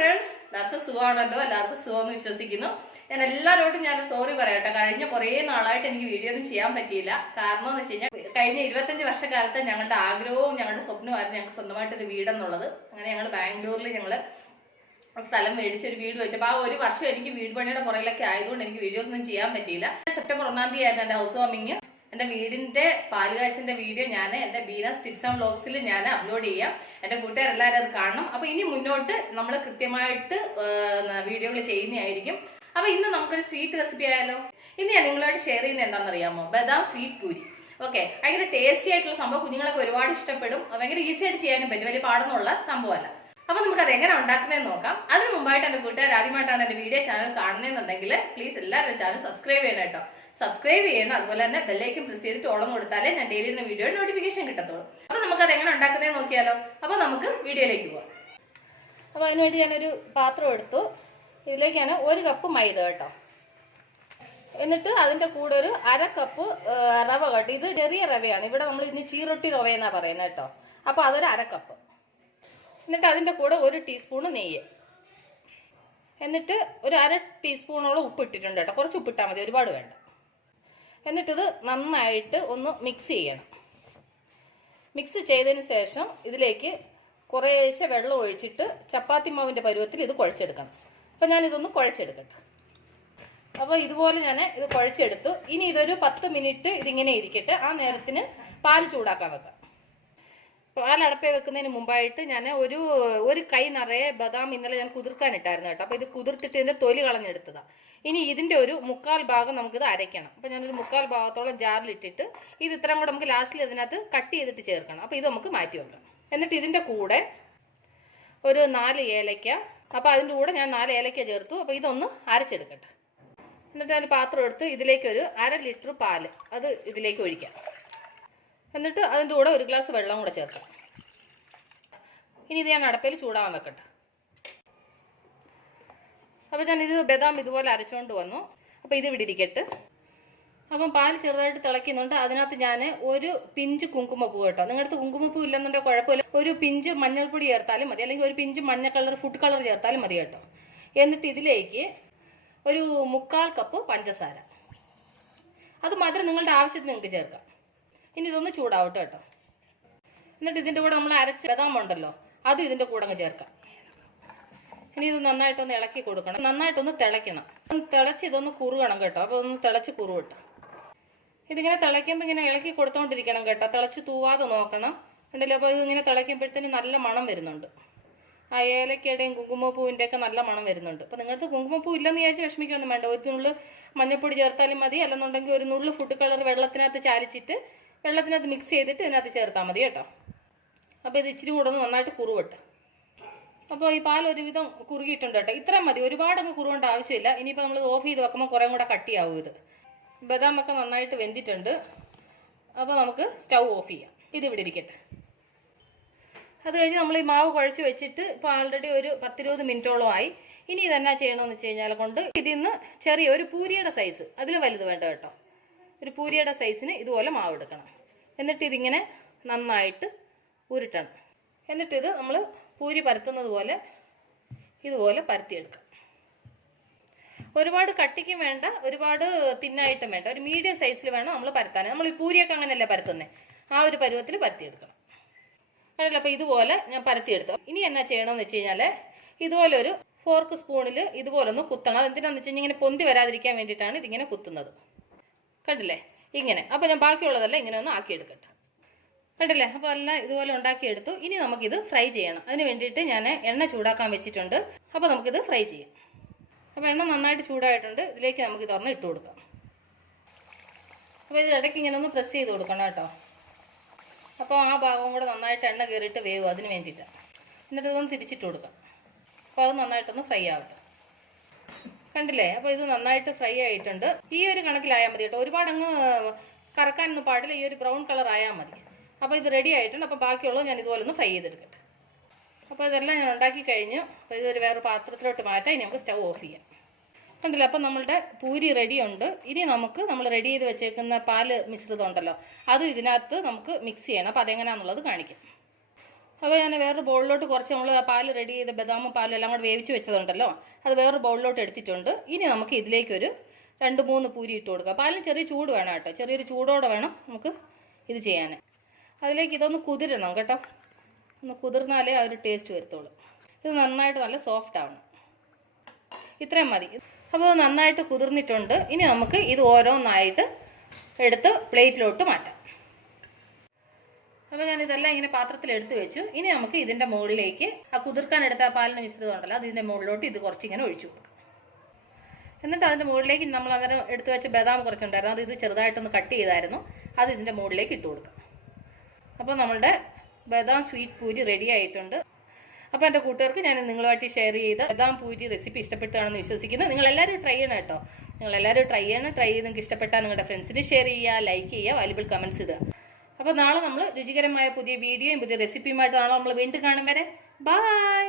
Friends, എല്ലാവർക്കും സുഖമാണല്ലോ? എല്ലാവർക്കും സുഖമെന്ന് വിശ്വസിക്കുന്നു. ഞാൻ എല്ലാവരോടും സോറി പറയട്ടെ. കഴിഞ്ഞ കുറേ നാളായിട്ട് എനിക്ക് വീഡിയോ ഒന്നും ചെയ്യാൻ പറ്റിയില്ല. കാരണം എന്ന് വെച്ച് കഴിഞ്ഞാൽ കഴിഞ്ഞ 25 വർഷക്കാലത്ത് ഞങ്ങളുടെ ആഗ്രഹവും ഞങ്ങളുടെ സ്വപ്നമായിരുന്നു ഞങ്ങൾക്ക് സ്വന്തമായിട്ടൊരു വീടെന്നുള്ളത്. അങ്ങനെ ഞങ്ങൾ ബാംഗ്ലൂരിൽ സ്ഥലം മേടിച്ചൊരു വീട് വെച്ചപ്പോൾ ആ ഒരു വർഷം എനിക്ക് വീട് പണിയുടെ പുറകിലൊക്കെ ആയതുകൊണ്ട് എനിക്ക് വീഡിയോസ് ഒന്നും ചെയ്യാൻ പറ്റിയില്ല. സെപ്റ്റംബർ 1-ാം തീയതി ആയിരുന്നു എൻ്റെ ഹൗസ് വാമിങ്. എൻ്റെ വീടിന്റെ പാലുകാച്ചിന്റെ വീഡിയോ ഞാൻ എൻ്റെ ബീനാസ് ടിപ്സ് ആൻഡ് വ്ലോഗ്സിൽ ഞാൻ അപ്ലോഡ് ചെയ്യാം. എൻ്റെ കൂട്ടുകാരെല്ലാവരും അത് കാണണം. അപ്പൊ ഇനി മുന്നോട്ട് നമ്മൾ കൃത്യമായിട്ട് വീഡിയോകൾ ചെയ്യുന്നതായിരിക്കും. അപ്പൊ ഇന്ന് നമുക്കൊരു സ്വീറ്റ് റെസിപ്പി ആയാലോ? ഇന്ന് ഞാൻ നിങ്ങളായിട്ട് ഷെയർ ചെയ്യുന്നത് എന്താണെന്നറിയാമോ? ബദാം സ്വീറ്റ് പൂരി. ഓക്കെ, ഭയങ്കര ടേസ്റ്റി ആയിട്ടുള്ള സംഭവം. കുഞ്ഞുങ്ങളൊക്കെ ഒരുപാട് ഇഷ്ടപ്പെടും. ഭയങ്കര ഈസി ആയിട്ട് ചെയ്യാനും പറ്റും. വലിയ പാടൊന്നുള്ള സംഭവമല്ല. അപ്പൊ നമുക്ക് അത് എങ്ങനെ ഉണ്ടാക്കുന്നതെന്ന് നോക്കാം. അതിന് മുമ്പായിട്ട് എൻ്റെ കൂട്ടുകാർ ആദ്യമായിട്ടാണ് എൻ്റെ വീഡിയോ ചാനൽ കാണുന്നതെന്നുണ്ടെങ്കിൽ പ്ലീസ് എല്ലാവരും ചാനൽ സബ്സ്ക്രൈബ് ചെയ്യണം കേട്ടോ. സബ്സ്ക്രൈബ് ചെയ്യണം. അതുപോലെ തന്നെ ബെല്ലൈക്കൻ പ്രസ് ചെയ്തിട്ട് ഓളം കൊടുത്താലേ ഞാൻ ഡെയിലി ഇടുന്ന വീഡിയോ നോട്ടിഫിക്കേഷൻ കിട്ടത്തുള്ളൂ. അപ്പൊ നമുക്ക് അത് എങ്ങനെ ഉണ്ടാക്കുന്നതെന്ന് നോക്കിയാലോ? അപ്പൊ നമുക്ക് വീഡിയോയിലേക്ക് പോവാം. അപ്പൊ അതിനുവേണ്ടി ഞാനൊരു പാത്രം എടുത്തു. ഇതിലേക്ക് ഞാൻ 1 കപ്പ് മൈദ കേട്ടോ. എന്നിട്ട് അതിന്റെ കൂടെ ഒരു 1/2 കപ്പ് റവ കേട്ടോ. ഇത് ചെറിയ റവയാണ്. ഇവിടെ നമ്മൾ ഇതിന് ചീറൊട്ടി റവ എന്നാ പറയുന്നത് കേട്ടോ. അപ്പൊ അതൊരു 1/2 കപ്പ്. എന്നിട്ട് അതിന്റെ കൂടെ 1 ടീസ്പൂണ് നെയ്യ്. എന്നിട്ട് ഒരു 1/2 ടീസ്പൂണോളം ഉപ്പ് ഇട്ടിട്ടുണ്ട് കേട്ടോ. കുറച്ച് ഉപ്പിട്ടാൽ മതി, ഒരുപാട് വേണ്ട. എന്നിട്ടിത് നന്നായിട്ട് ഒന്ന് മിക്സ് ചെയ്യണം. മിക്സ് ചെയ്തതിന് ശേഷം ഇതിലേക്ക് കുറേശ്ശെ വെള്ളം ഒഴിച്ചിട്ട് ചപ്പാത്തി മാവിൻ്റെ പരുവത്തിൽ ഇത് കുഴച്ചെടുക്കണം. അപ്പം ഞാനിതൊന്ന് കുഴച്ചെടുക്കട്ടെ. അപ്പോൾ ഇതുപോലെ ഞാൻ ഇത് കുഴച്ചെടുത്തു. ഇനി ഇതൊരു 10 മിനിറ്റ് ഇതിങ്ങനെ ഇരിക്കട്ടെ. ആ നേരത്തിന് പാൽ ചൂടാക്കാൻ വെക്കാം. പാലടപ്പേ വെക്കുന്നതിന് മുമ്പായിട്ട് ഞാൻ ഒരു കൈ നിറയെ ബദാം ഇന്നലെ ഞാൻ കുതിർക്കാനിട്ടായിരുന്നു കേട്ടോ. അപ്പോൾ ഇത് കുതിർത്തിട്ട് ഇതിൻ്റെ തൊലി കളഞ്ഞെടുത്തതാണ്. ഇനി ഇതിൻ്റെ ഒരു 1/4 ഭാഗം നമുക്കിത് അരയ്ക്കണം. അപ്പോൾ ഞാനൊരു 1/4 ഭാഗത്തോളം ജാറിലിട്ടിട്ട് ഇത് ഇത്രയും കൂടെ നമുക്ക് ലാസ്റ്റിൽ ഇതിനകത്ത് കട്ട് ചെയ്തിട്ട് ചേർക്കണം. അപ്പോൾ ഇത് നമുക്ക് മാറ്റി വെക്കാം. എന്നിട്ട് ഇതിൻ്റെ കൂടെ ഒരു 4 ഏലയ്ക്ക. അപ്പോൾ അതിൻ്റെ കൂടെ ഞാൻ 4 ഏലയ്ക്ക ചേർത്തു. അപ്പോൾ ഇതൊന്ന് അരച്ചെടുക്കട്ടെ. എന്നിട്ട് ഞാൻ പാത്രം എടുത്ത് ഇതിലേക്കൊരു 1/2 ലിറ്റർ പാല് അത് ഇതിലേക്ക് ഒഴിക്കാം. എന്നിട്ട് അതിൻ്റെ കൂടെ 1 ഗ്ലാസ് വെള്ളം കൂടെ ചേർക്കാം. ഇനി ഇത് ഞാൻ അടപ്പയിൽ ചൂടാവാൻ വെക്കട്ടെ. അപ്പോൾ ഞാനിത് ബദാം ഇതുപോലെ അരച്ചുകൊണ്ട് വന്നു. അപ്പോൾ ഇത് ഇവിടെ ഇരിക്കട്ടെ. അപ്പം പാൽ ചെറുതായിട്ട് തിളയ്ക്കുന്നുണ്ട്. അതിനകത്ത് ഞാൻ ഒരു പിഞ്ച് കുങ്കുമപ്പൂ കേട്ടോ. നിങ്ങളുടെ അടുത്ത് കുങ്കുമപ്പൂ ഇല്ലെന്നുണ്ടെങ്കിൽ കുഴപ്പമില്ല. ഒരു പിഞ്ച് മഞ്ഞൾപ്പൊടി ചേർത്താലും മതി, അല്ലെങ്കിൽ ഒരു പിഞ്ച് മഞ്ഞ കളർ ഫുഡ് കളർ ചേർത്താലും മതി കേട്ടോ. എന്നിട്ട് ഇതിലേക്ക് ഒരു 1/4 കപ്പ് പഞ്ചസാര. അത് മധുരം നിങ്ങളുടെ ആവശ്യത്തിന് നിങ്ങൾക്ക് ചേർക്കാം. ഇനി ഇതൊന്ന് ചൂടാവട്ടെ കേട്ടോ. എന്നിട്ട് ഇതിൻ്റെ കൂടെ നമ്മൾ അരച്ച ബദാം ഉണ്ടല്ലോ, അതും ഇതിൻ്റെ കൂടെ അങ്ങ് ചേർക്കാം. ഇനി ഇത് നന്നായിട്ടൊന്ന് ഇളക്കി കൊടുക്കണം. നന്നായിട്ടൊന്ന് തിളയ്ക്കണം. തിളച്ച് ഇതൊന്ന് കുറുകണം കേട്ടോ. അപ്പോൾ ഒന്ന് തിളച്ച് കുറുവിട്ട് ഇതിങ്ങനെ തിളയ്ക്കുമ്പോൾ ഇങ്ങനെ ഇളക്കി കൊടുത്തോണ്ടിരിക്കണം കേട്ടോ. തിളച്ച് തൂവാതെ നോക്കണം ഉണ്ടല്ലോ. അപ്പോൾ ഇതിങ്ങനെ തിളയ്ക്കുമ്പോഴത്തേന് നല്ല മണം വരുന്നുണ്ട്. ആ ഏലക്കയുടെയും കുങ്കുമപ്പൂവിൻ്റെ ഒക്കെ നല്ല മണം വരുന്നുണ്ട്. അപ്പോൾ നിങ്ങൾക്ക് കുങ്കുമപ്പൂ ഇല്ലെന്ന് വിചാരിച്ച് വിഷമിക്കൊന്നും വേണ്ട. ഒരു നുള്ളു മഞ്ഞപ്പൊടി ചേർത്താലും മതി, അല്ലെന്നുണ്ടെങ്കിൽ ഒരു നുള്ളു ഫുഡ് കളർ വെള്ളത്തിനകത്ത് ചാലിച്ചിട്ട് വെള്ളത്തിനകത്ത് മിക്സ് ചെയ്തിട്ട് ഇതിനകത്ത് ചേർത്താൽ മതി കേട്ടോ. അപ്പോൾ ഇത് ഇച്ചിരി കൂടെ ഒന്ന് നന്നായിട്ട് കുറുവട്ടെ. അപ്പോൾ ഈ പാൽ ഒരുവിധം കുറുകിയിട്ടുണ്ട് കേട്ടോ. ഇത്രയും മതി, ഒരുപാടങ്ങ് കുറുവേണ്ട ആവശ്യമില്ല. ഇനിയിപ്പോൾ നമ്മൾ ഓഫ് ചെയ്ത് വെക്കുമ്പോൾ കുറേ കൂടെ കട്ടിയാവും. ഇത് ബദാമൊക്കെ നന്നായിട്ട് വെന്തിട്ടുണ്ട്. അപ്പോൾ നമുക്ക് സ്റ്റൗ ഓഫ് ചെയ്യാം. ഇതിവിടെ ഇരിക്കട്ടെ. അത് കഴിഞ്ഞ് നമ്മൾ ഈ മാവ് കുഴച്ച് വെച്ചിട്ട് ഇപ്പോൾ ആൾറെഡി ഒരു 10-20 മിനിറ്റോളമായി. ഇനി ഇതെന്നാ ചെയ്യണമെന്ന് വെച്ച് കഴിഞ്ഞാൽ കൊണ്ട് ഇതിൽ നിന്ന് ചെറിയ ഒരു പൂരിയുടെ സൈസ്, അതിൽ വലുത് വേണ്ട കേട്ടോ, ഒരു പൂരിയുടെ സൈസിന് ഇതുപോലെ മാവ് എടുക്കണം. എന്നിട്ട് ഇതിങ്ങനെ നന്നായിട്ട് ഉരുട്ടണം. എന്നിട്ടിത് നമ്മൾ പൂരി പരത്തുന്നത് പോലെ ഇതുപോലെ പരത്തിയെടുക്കാം. ഒരുപാട് കട്ടിക്കും വേണ്ട, ഒരുപാട് തിന്നായിട്ടും വേണ്ട, ഒരു മീഡിയം സൈസിൽ വേണം നമ്മൾ പരത്താൻ. നമ്മൾ ഈ പൂരിയൊക്കെ അങ്ങനെയല്ലേ പരത്തുന്നത്, ആ ഒരു പരുവത്തിൽ പരത്തിയെടുക്കണം. അതല്ല, അപ്പോൾ ഇതുപോലെ ഞാൻ പരത്തിയെടുത്തു. ഇനി എന്നാ ചെയ്യണമെന്ന് വെച്ച് കഴിഞ്ഞാൽ ഇതുപോലെ ഒരു ഫോർക്ക് സ്പൂണിൽ ഇതുപോലെ ഒന്ന് കുത്തണം. അതെന്തിനാന്ന് വെച്ച് കഴിഞ്ഞാൽ ഇങ്ങനെ പൊന്തി വരാതിരിക്കാൻ വേണ്ടിയിട്ടാണ് ഇതിങ്ങനെ കുത്തുന്നത്. കണ്ടില്ലേ ഇങ്ങനെ. അപ്പോൾ ഞാൻ ബാക്കിയുള്ളതല്ല ഇങ്ങനെ ഒന്ന് ആക്കിയെടുക്കട്ടെ. കണ്ടില്ലേ? അപ്പോൾ എല്ലാം ഇതുപോലെ ഉണ്ടാക്കിയെടുത്തു. ഇനി നമുക്കിത് ഫ്രൈ ചെയ്യണം. അതിന് വേണ്ടിയിട്ട് ഞാൻ എണ്ണ ചൂടാക്കാൻ വെച്ചിട്ടുണ്ട്. അപ്പോൾ നമുക്കിത് ഫ്രൈ ചെയ്യാം. അപ്പോൾ എണ്ണ നന്നായിട്ട് ചൂടായിട്ടുണ്ട്. ഇതിലേക്ക് നമുക്ക് തുറന്ന് ഇട്ട് കൊടുക്കാം. അപ്പോൾ ഇത് ഇടയ്ക്ക് ഇങ്ങനെ ഒന്ന് പ്രസ് ചെയ്ത് കൊടുക്കണം കേട്ടോ. അപ്പോൾ ആ ഭാഗവും കൂടെ നന്നായിട്ട് എണ്ണ കയറിയിട്ട് വേവും, അതിന് വേണ്ടിയിട്ടാണ്. എന്നിട്ട് ഇതൊന്ന് തിരിച്ചിട്ട് കൊടുക്കാം. അപ്പോൾ അത് നന്നായിട്ടൊന്ന് ഫ്രൈ ആവട്ടെ. കണ്ടില്ലേ? അപ്പോൾ ഇത് നന്നായിട്ട് ഫ്രൈ ആയിട്ടുണ്ട്. ഈ ഒരു കണക്കിലായാൽ മതി കേട്ടോ. ഒരുപാട് അങ്ങ് കറക്കാനൊന്നും പാടില്ല. ഈ ഒരു ബ്രൗൺ കളർ ആയാൽ മതി. അപ്പോൾ ഇത് റെഡി ആയിട്ടുണ്ട്. അപ്പോൾ ബാക്കിയുള്ളത് ഞാൻ ഇതുപോലെ ഒന്ന് ഫ്രൈ ചെയ്തെടുക്കട്ടെ. അപ്പോൾ ഇതെല്ലാം ഞാൻ ഉണ്ടാക്കി കഴിഞ്ഞു. അപ്പോൾ ഇതൊരു വേറെ പാത്രത്തിലോട്ട് മാറ്റാം. ഇനി നമുക്ക് സ്റ്റൗ ഓഫ് ചെയ്യാം. കണ്ടില്ല? അപ്പോൾ നമ്മളുടെ പൂരി റെഡിയുണ്ട്. ഇനി നമുക്ക് നമ്മൾ റെഡി ചെയ്ത് വെച്ചേക്കുന്ന പാല് മിശ്രിതം ഉണ്ടല്ലോ, അത് ഇതിനകത്ത് നമുക്ക് മിക്സ് ചെയ്യണം. അപ്പോൾ അതെങ്ങനെയാണെന്നുള്ളത് കാണിക്കാം. അപ്പോൾ ഞാൻ വേറൊരു ബൗളിലോട്ട് കുറച്ച് നമ്മൾ പാല് റെഡി ചെയ്ത് ബദാമും പാലും എല്ലാം കൂടെ വേവിച്ച് വെച്ചതുണ്ടല്ലോ, അത് വേറൊരു ബൗളിലോട്ട് എടുത്തിട്ടുണ്ട്. ഇനി നമുക്ക് ഇതിലേക്കൊരു 2-3 പൂരി ഇട്ട് കൊടുക്കാം. പാലിന് ചെറിയ ചൂട് വേണം കേട്ടോ, ചെറിയൊരു ചൂടോടെ വേണം നമുക്ക് ഇത് ചെയ്യാൻ. അതിലേക്ക് ഇതൊന്ന് കുതിരണം കേട്ടോ, ഒന്ന് കുതിർന്നാലേ ആ ഒരു ടേസ്റ്റ് വരത്തുള്ളൂ. ഇത് നന്നായിട്ട് നല്ല സോഫ്റ്റ് ആവണം. ഇത്രയും മതി. അപ്പോൾ നന്നായിട്ട് കുതിർന്നിട്ടുണ്ട്. ഇനി നമുക്ക് ഇത് ഓരോന്നായിട്ട് എടുത്ത് പ്ലേറ്റിലോട്ട് മാറ്റാം. അപ്പോൾ ഞാൻ ഇതെല്ലാം ഇങ്ങനെ പാത്രത്തിൽ എടുത്ത് വെച്ചു. ഇനി നമുക്ക് ഇതിൻ്റെ മുകളിലേക്ക് ആ കുതിർക്കാൻ എടുത്ത ആ പാലിന് മിശ്രിതം ഉണ്ടല്ലോ, അതിൻ്റെ മുകളിലോട്ട് ഇത് കുറച്ചിങ്ങനെ ഒഴിച്ചു കൊടുക്കാം. എന്നിട്ട് അതിൻ്റെ മുകളിലേക്ക് നമ്മൾ അന്നേരം എടുത്ത് വെച്ച ബദാം കുറച്ചുണ്ടായിരുന്നു, അത് ഇത് ചെറുതായിട്ടൊന്ന് കട്ട് ചെയ്തായിരുന്നു, അത് ഇതിൻ്റെ മുകളിലേക്ക് ഇട്ട് കൊടുക്കാം. അപ്പോൾ നമ്മളുടെ ബദാം സ്വീറ്റ് പൂരി റെഡി ആയിട്ടുണ്ട്. അപ്പോൾ എൻ്റെ കൂട്ടുകാർക്ക് ഞാൻ നിങ്ങളുമായിട്ട് ഷെയർ ചെയ്ത ബദാം പൂരി റെസിപ്പി ഇഷ്ടപ്പെട്ടാണെന്ന് വിശ്വസിക്കുന്നു. നിങ്ങളെല്ലാവരും ട്രൈ ചെയ്യണം കേട്ടോ, നിങ്ങളെല്ലാവരും ട്രൈ ചെയ്യണം. ട്രൈ ചെയ്ത് നിങ്ങൾക്ക് ഇഷ്ടപ്പെട്ടാൽ നിങ്ങളുടെ ഫ്രണ്ട്സിന് ഷെയർ ചെയ്യുക, ലൈക്ക് ചെയ്യുക, വാല്യുബിൾ കമൻറ്റ്സ് ഇടുക. അപ്പോൾ നാളെ നമ്മൾ രുചികരമായ പുതിയ വീഡിയോയും പുതിയ റെസിപ്പിയുമായിട്ട് നാളെ നമ്മൾ വീണ്ടും കാണും വരെ ബൈ.